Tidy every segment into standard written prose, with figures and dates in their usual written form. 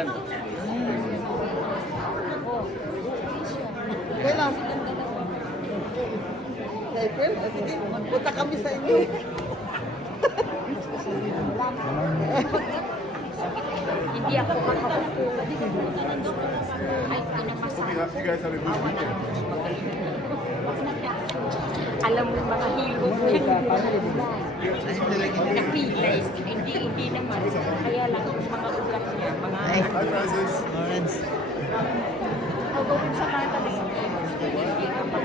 yan. Kailan? April? Sige, punta kami sa inyo. Hindi ako makaupo. Ay, pinamasahe. You guys have a good weekend. Alam mo yung mga hero ko yan. Napilay. Hindi naman. Kaya lang yung mga ulat niya. Mga Hi, Francis. Lawrence. pagawin sa kanta na hindi ka pa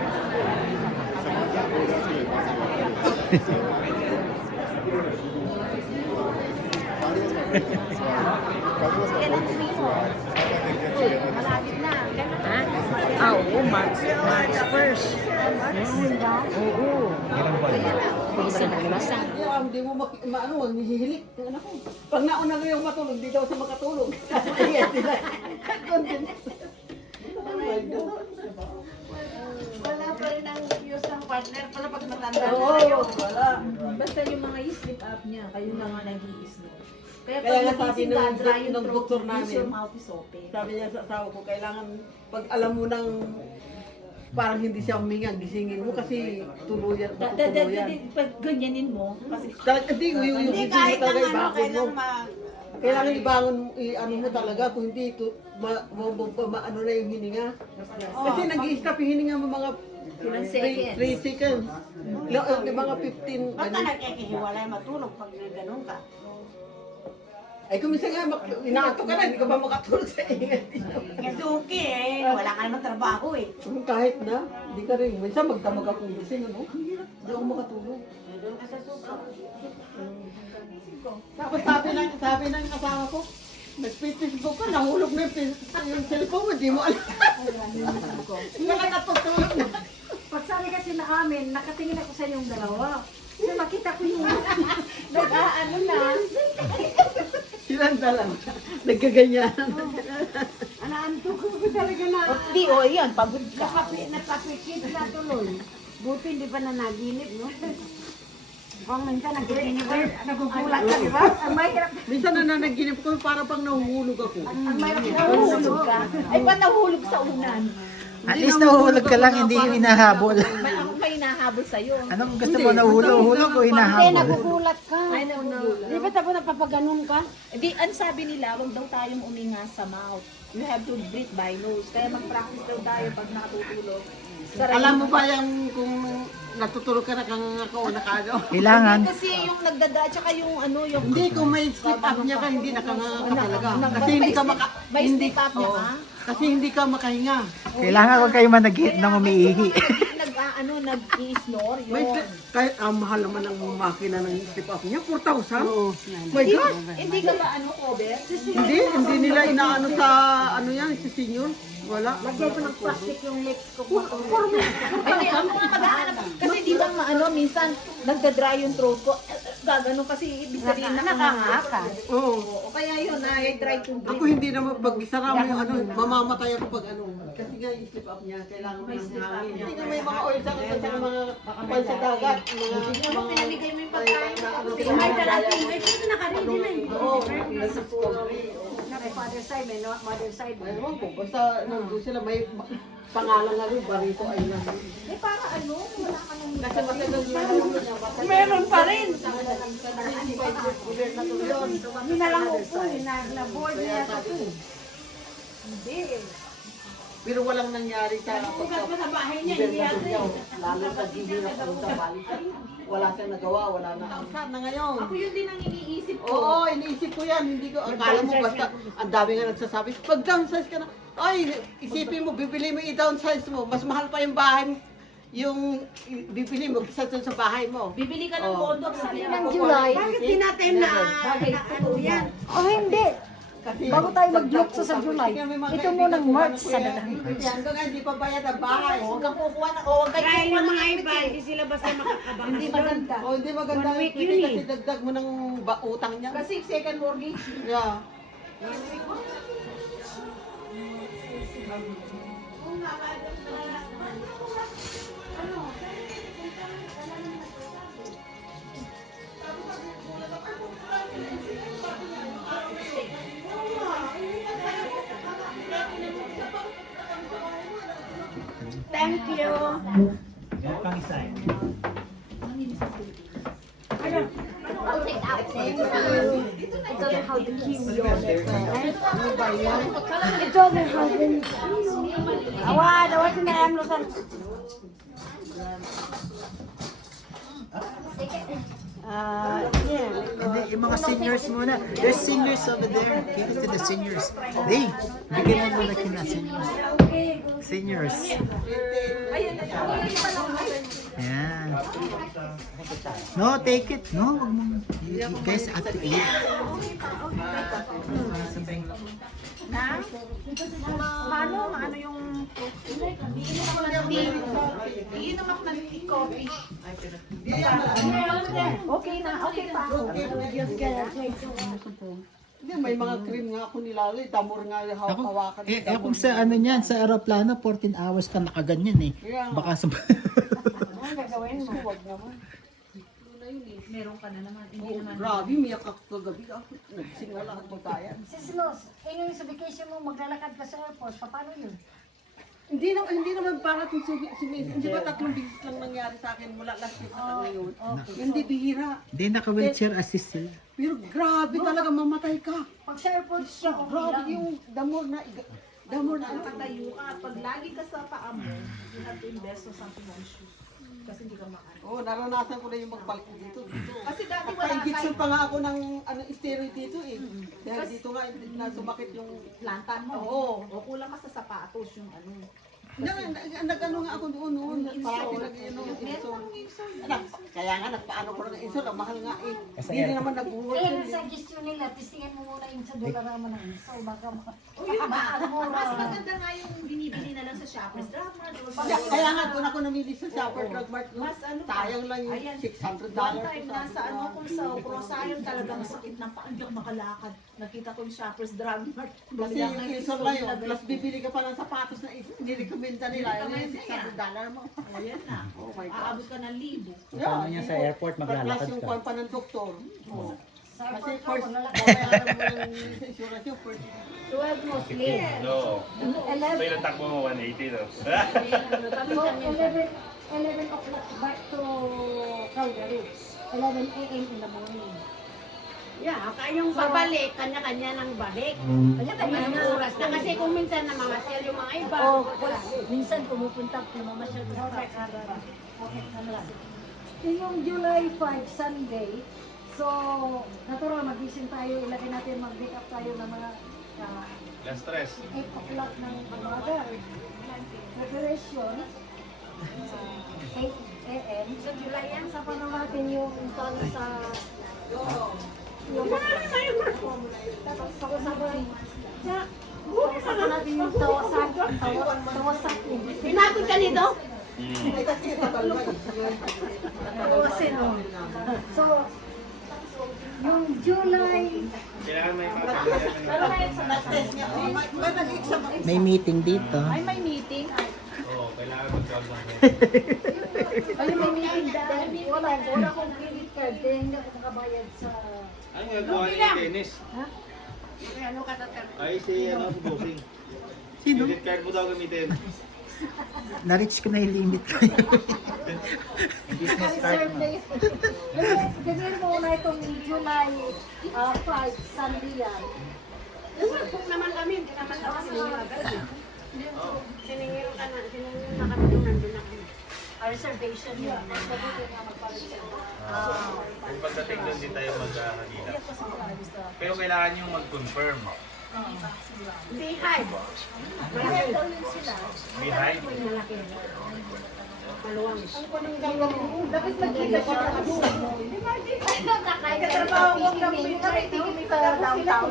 Kailan mo? Malapit na. Ha? Ah, oo, March 1st. Oo. Isa na lasang. Hindi mo maano, maghihilik. Pag nauna ko yung matulog, di daw siya makatulog. Ayan sila. Wala pa rin ang views ng partner pala pag matanda Oo, na kayo. wala. Basta yung mga sleep up niya, kayo na nga nag-i-sleep. Kaya pag nga sabi nagising ng- ka, dry yung ng throat, doktor use namin. your mouth is open. Sabi niya sa asawa ko, kailangan pag alam mo nang parang hindi siya huminga, gisingin mo kasi tuluyan. Tuluyan. Pag ganyanin mo, kasi Hindi, yung hindi gising mo kahit talaga ng ano, ibangon mo. kailangan Kailangan ibangon, ano mo talaga, kung hindi, ano na yung hininga. Kasi nag-i-stop yung hininga mo mga ilang 3 seconds. seconds. Mga 15. Ba't ka nagkikihiwalay matulog pag ganun ka? Ay, kumisa nga, inaatok ka na, hindi ka ba makatulog sa ingat niyo? Kasi okay eh, wala ka naman trabaho eh. Kahit na, hindi ka rin. Minsan magdamag akong gising, ano? Hindi ako makatulog. Doon ka sa sopa. Tapos sabi ng asawa ko, nag-Facebook ka, nahulog na yung cellphone mo, di mo alam. Baka natutulog na. Pag sabi kasi na amin, nakatingin ako sa inyong dalawa. Kasi makita ko yung nag-aano na. Silang dalang, nagkaganyan. Anaanto ko talaga na. Di o, yan, pagod ka. Napapikit na tuloy. Buti hindi pa na naginip, no? Kung minsan nagiginip ka, nagugulat ka, di ba? Ang mahirap. Minsan nananaginip ko, para pang nahuhulog ako. Ang mahirap Nahulog ka. Ay, ba't nahulog sa unan? At least nahuhulog ka lang, hindi yung hinahabol. May ako may nahabol sa'yo. Anong gusto mo, nahuhulog o Hindi, hinahabol? nagugulat ka. I don't know. Di ba tapos napapaganon ka? Di, ang sabi nila, huwag daw tayong uminga sa mouth. You have to breathe by nose. Kaya mag-practice daw tayo pag nakatutulog. Alam mo ba yung kung natutulog ka na kang ako, nakano? Kailangan. Kasi yung nagdada, tsaka yung ano, yung... Hindi, kung may sleep apnea ka, hindi nakanganga ka talaga. Kasi hindi ka maka... May hindi, sleep apnea oo. ka? Kasi hindi ka makahinga. Kailangan huwag kayo managihit ng umiihi. Nag-i-snore, May yun. kahit mahal naman ang makina ng sleep apnea, 4,000? Oo. My God! Hindi ka ba ano, cover? Hindi nila inaano sa ano yan, si senior. Wala. Lagyan ko ng plastic yung lips ko. Ay, ako nga mag-aanap. Kasi di ba ano, minsan nagda-dry yung throat ko. Gagano kasi ibig sabihin nakanganga ka. Oo. O kaya yun, dry to breathe. Ako hindi naman pag isara mo yung ano, mamamatay ako pag ano. Kasi nga yung sleep apnea, kailangan mo ng hangin. Hindi nga may mga oil sa mga pansa dagat. Hindi mo pinamigay mo yung pagkain mo. May darating. Ay, kasi nakaready na eh. Oo. May father side, may mother side. Ewan ko, basta nandun sila, may pangalan na rin, Barito Island. Eh, para ano, wala ka nang... Kasi matagal niya. Meron pa rin. Hindi na lang upo, na-board niya sa to. Hindi. Pero walang nangyari sa Ugat pa sa bahay niya, hindi gobyerno yata niya. eh. Lalo sa gihirap ko sa bali. Wala siyang nagawa, wala na. Sana ngayon. Ako yun din ang iniisip ko. Oo, iniisip ko yan. Hindi ko, akala mo basta, ang dami nga nagsasabi, pag downsize ka na, ay, isipin mo, bibili mo i-downsize mo, mas mahal pa yung bahay mo, yung bibili mo kaysa dun sa bahay mo. Bibili ka ng condo sa Ng July. Bakit tinatime na ano yan? Oh, hindi. Kasi, Bago tayo mag-lukso sa July, ito munang March sa dalang. Hanggang nga, hindi pa bayad ang bahay. Huwag kang kukuha na, o huwag kayo Dahil kukuha yung ng mga equity. iba, hindi sila basta makakabakasyon. Hindi maganda. O, hindi maganda 1 week equity yun kasi dagdag mo ng utang niya. Kasi second mortgage. Yeah. Thank you. Pang isa. I'll take that. Thank you. Ito yung how to kill yun. Ano ba yan? Ito yung how to kill. Awan, awan na yan, Lusan. Yeah. Hindi, yung mga seniors muna. There's seniors over there. Give it to the seniors. Hey, bigyan mo muna kina seniors. Seniors. Yan. No, take it. No, wag mo. You guys have to eat. Maano yung iinom ako ng tea coffee. Okay na, okay pa ako. Hindi, may mga cream nga ako nilalagay. Damor nga yung Ako, hawakan. kung sa ano niyan, sa aeroplano, 14 hours ka nakaganyan eh. Baka sa... Ano gagawin mo? Huwag naman. Meron ka na naman. Hindi Oh, naman. grabe, miyak ako kagabi. Nagsimula ako tayan. Sis Los, yung sa vacation mo, maglalakad ka sa airport, paano yun? Hindi naman para kung hindi ba 3 beses lang nangyari sa akin mula last week hanggang ngayon. Hindi bihira. Hindi, naka-wheelchair assist sila. Pero grabe talaga mamatay ka. Pag sa airport siya, Grabe yung damor na Nakatayo ka at pag lagi ka sa paa mo, you have to invest on something on shoes. Kasi hindi ka maano. Oh, naranasan ko na yung magbalik dito. Kasi dati wala Paigitsun tayong pa nga ako ng steroid dito eh. Dahil dito nga na sumakit yung plantan mo. Oo. O kulang ka sa sapatos yung ano. Nag-ano nga ako noon. Parati insol. Kaya nga nagpaano ko ng insol. Ang mahal nga eh. Hindi rin naman nag-work. eh, yung suggestion nila, testingan mo muna yung sa dollar naman ng isa, baka Mas maganda nga yung binibili na lang sa Shoppers Drug Mart. Kaya nga doon ako namili sa Shopper Drug Mart. Mas ano pa? Sayang lang yung Ayan. $600. One time nasa ano kung sa Pro sayang talagang sakit ng paa, hindi ako makalakad. Nakita ko yung Shoppers Drug Mart. Kasi yung insol na yun. Plus bibili ka pa ng sapatos na nirekomenda nila. Yun yung $600 mo. Ayan na. Oh my God. Aabot ka ng 1,000. Paano niya sa airport, maglalakad Plus yung ka? kwan pa ng doktor. sa Kasi airport ka, first, maglalakad. babayaran mo ng insurance yung first. 12 Muslim. No. 11, May natakbo mo 180 no? so 11 o'clock back to Calgary. 11 a.m. in the morning. Yeah, kayong babalik, kanya-kanya ng balik. Kanya-kanya ng oras na. Kasi kung minsan na mga sale yung mga iba. Wala. Minsan pumupunta, namamasyal ko sa Calgary. Okay, yung July 5, Sunday, so, natural, magising tayo, ilagay natin, mag-wake up tayo ng mga Less stress. 8 o'clock ng umaga. Preparation, 8 a.m. Sa July yan, sa panahon natin yung install sa yung tapos pag-usapan natin yung Kawasaki. Pinagod ka nito? Kasi tagal ba Kasi no. So, yung July, Kailangan may Pero may test niya. May nag-exam ako. May meeting dito. Ay, may meeting. Oo, kailangan mag-count lang. ay may meeting dahil wala akong credit card, kaya hindi ako makabayad sa Ano gagawa ni Dennis? Ay, si ano, si Bossing. Sino? Credit card mo daw gamitin. Na-reach ko na yung limit ko. Business card reserve mo. na yun. Gawin mo na itong July 5, Sunday yan. Kung naman kami, hindi naman ako siningil agad. Siningil ka na, siningil na kami nung nandun na kami. Reservation yun. Mabuti nga magpa-reserve. Kung pagdating doon, di tayo mag-hagila. Pero kailangan nyo mag-confirm. Behind. Kaya daw yun sila. Behind. Malaki. Maluwang. Dapat magkita siya. Katrabaho ko kami sa downtown.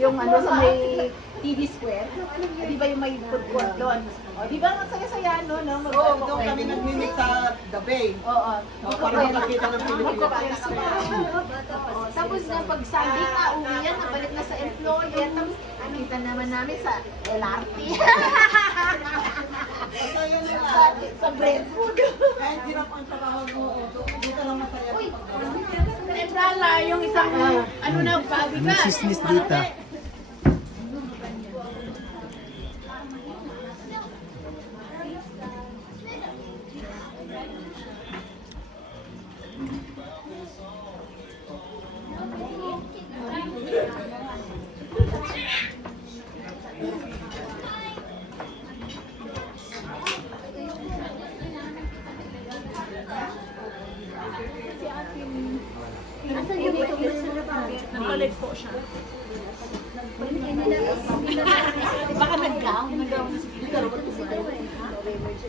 Yung ano sa may TV Square. Di ba yung may food court doon? O, di ba ang saya-saya no? Oo, doon kami nag-mimic sa The Bay. Oo. Para makakita ng Pilipinas. Tapos na pag Sunday na, uwi yan, nabalik na sa employer. Tapos, nakita naman namin sa LRT. sa Brentwood. Kahit hirap ang trabaho mo, dito lang masaya. Uy, Tebrala, yung isang, ano na, babi May ka. chismis dito. Nag-college po siya. Baka nag-gown.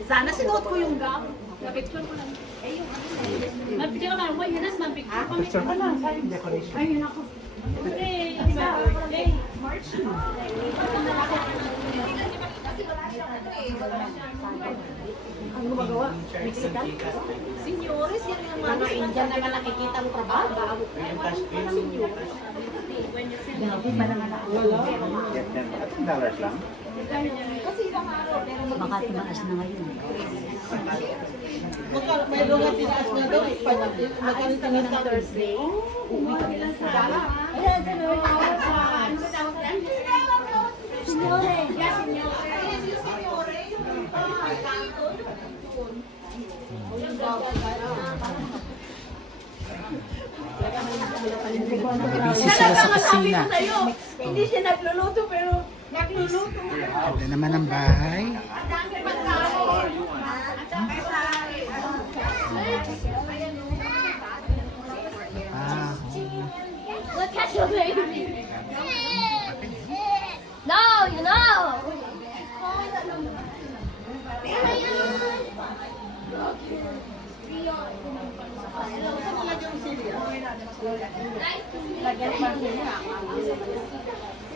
Sana sinuot ko yung gown. Na-picture ko lang. Mag-picture ka lang. Why, yun ang mag-picture kami. Picture ka lang, sayang decoration. Ayun ako. March. Ang gumagawa, Mexican. Senyores, yan yung mga Indian naman nakikita mo trabaho. Grabe, parang anak. $10 lang? Baka tumaas na ngayon. May mga tinaas na daw. Magkano tinaas na Thursday? Signore! Busy sila sa kusina. Hindi siya nagluluto pero nagluluto. Ganda naman ang bahay. Ah, Look at your baby. No, you know.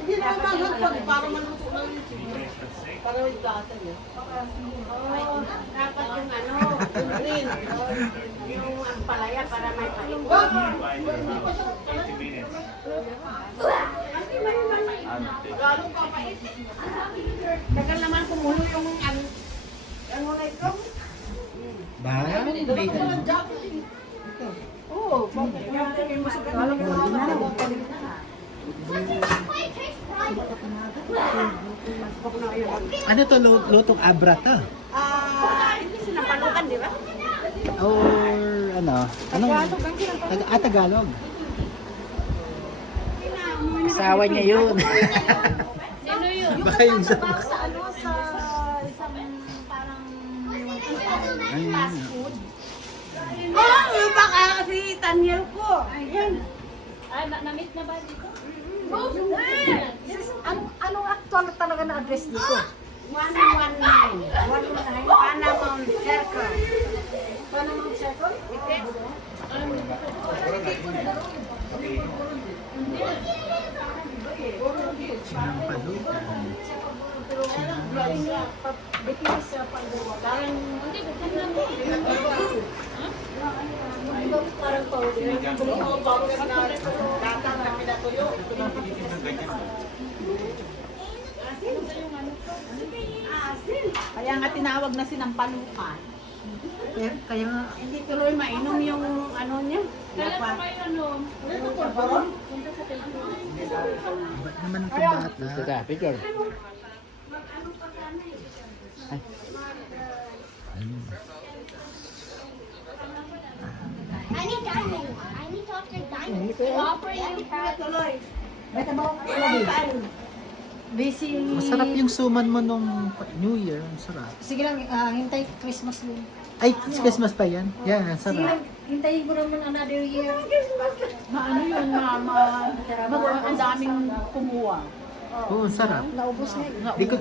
Hindi na magagpag para maluto lang yung sili. Para may gata niya. Dapat yung ano, yung ampalaya para may pain. 80 minutes. Tagal naman kumulo yung ano na ito. ba? Oo, bakit? Alam mo na. Ano to, lutong abra to? Hindi sinapalukan, di ba? Or ano? Anong? Tagalog. Asawa niya yun. Sino yun? Baka yung sa... Sa ano, sa isang parang Ayun. Oh, baka si Tanyel ko. Ayun. Ay, na-meet na ba dito? anong actual talaga na address dito? 119. 119. Panamon Circle. Panamon Circle? Sinampalutan. Depende sa paggawa. Parang, hindi, bukod na mo. Parang powder. Kaya nga tinawag na sinampalukan. Kaya nga, Hindi tuloy mainom yung ano niya. Kailan pa kayo ano? ba't naman itong bata? Picture. I need dining. I need to after dining. Offer you. May tabaw ka lagi. Busy. Masarap yung suman mo nung New Year. Ang sarap. Sige lang, hintay Christmas yun. Ay, Christmas pa yan? Yan, ang Sige sarap. lang, hintayin ko naman another year. Maano yun, ang daming kumuha. Oo, ang sarap. Naubos na yun. Di ko...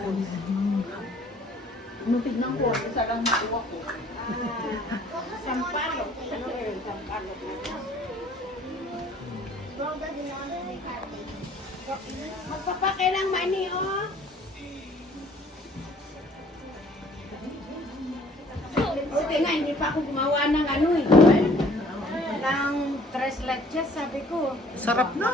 Nung tignan ko, isa lang nakuha ko. Sampalo. Ano yun? Sampalo. Magpapake ng money, oh. Buti nga, hindi pa ako gumawa ng ano eh. Ng tres leches, sabi ko. Sarap na!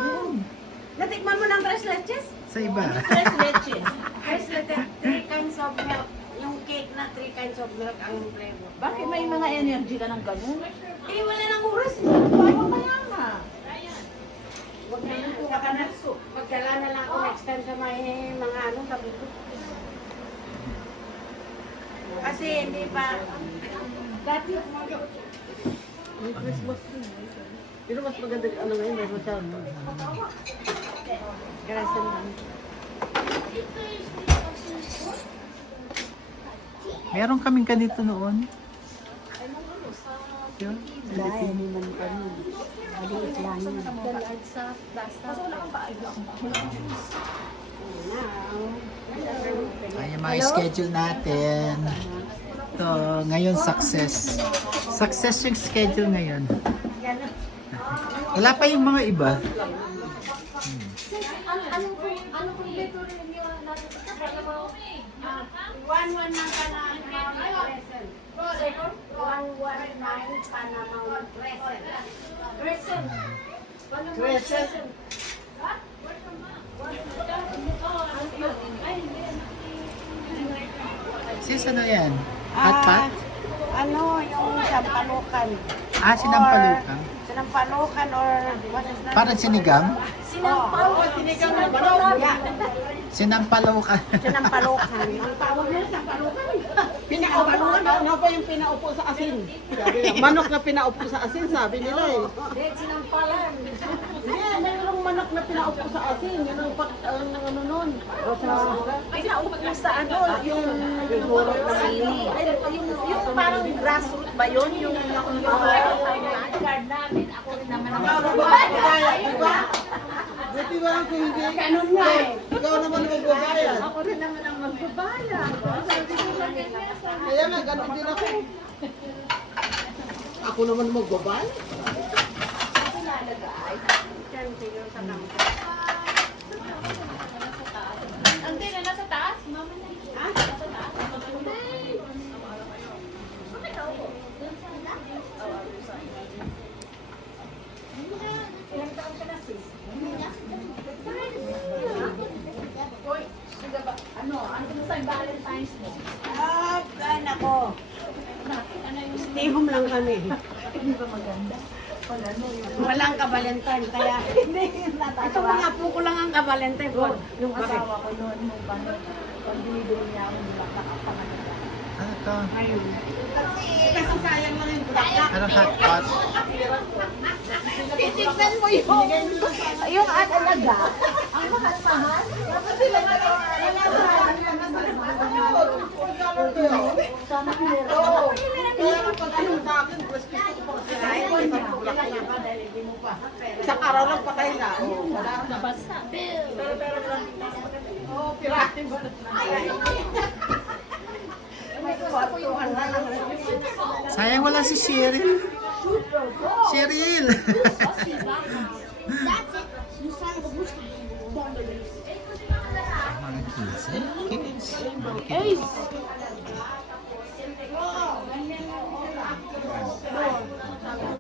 Natikman mo ng tres leches? Sa iba. Tres leches. Tres leches, 3 kinds of milk. Yung cake na 3 kinds of milk ang flavor. Bakit may mga energy ka ng ganun? Eh, wala nang oras. Paano kaya nga? Huwag na lang po. Saka na, magdala na lang ako next time sa may mga ano, sabi ko. Kasi hindi pa, dati, May Christmas din. Pero mas maganda ano ngayon, may hotel. Gracias naman. Meron kaming ganito noon. Yun. Dahil naman kami. Maliit lang yun. Ay, yung mga schedule natin. Ito, ngayon success. Success yung schedule ngayon. Wala pa yung mga iba. Ano pong dito rin niyo natin sa Panama? 1-1 ng Panama Crescent. 119 Panama Crescent. Crescent. Crescent. Sis, ano yan? Hot pot? Ano, yung sampalukan. Sinampalukan. Sinampalukan or what is that? Parang sinigang? Sinigang na balon. Sinampalukan. Sinampalukan. Ang tawag nila sampalukan. Pinaupuan, ano ba yung pinaupo sa asin? Sabi nila, manok na pinaupo sa asin, sabi nila eh. Sinampalan. Hindi, mayroong manok na pinaupo sa asin. Yun ang ano nun. Pinaupo sa ano, yung sili. Yung parang grassroots ba yun? Yung Card namin, ako rin naman ang Buti ba kung hindi? Ganun nga eh. Ikaw naman ang magbabayad. ako rin naman ang magbabayad. Kaya nga, ganun din ako. Ako naman magbabayad. Ang din na nasa taas, mama na. Ha? Nasa taas. Ilang taon ka na, sis? Ano sa Valentine's Day? Nako. Stay home lang kami. Hindi ba maganda? Walang kabalentine, kaya ito mga po ko lang ang kabalentine ko. Yung asawa ko noon, nung pag binibili niya ako nila, nakapangalan. Ano to? Kasi sayang lang yung bulaklak. Ano hot pot? Titignan mo yung alaga. Ang mahal-mahal. Dapat sila na Sana Oo. Kaya kapag anong sa akin, mas gusto ko pang sinahin ko, ibang bulaklak. Isang araw lang patay na. Oo, wala na. Basta. Oo, pirahin mo na. Sayang wala si Cheryl. Cheryl! Mga kids. Kids.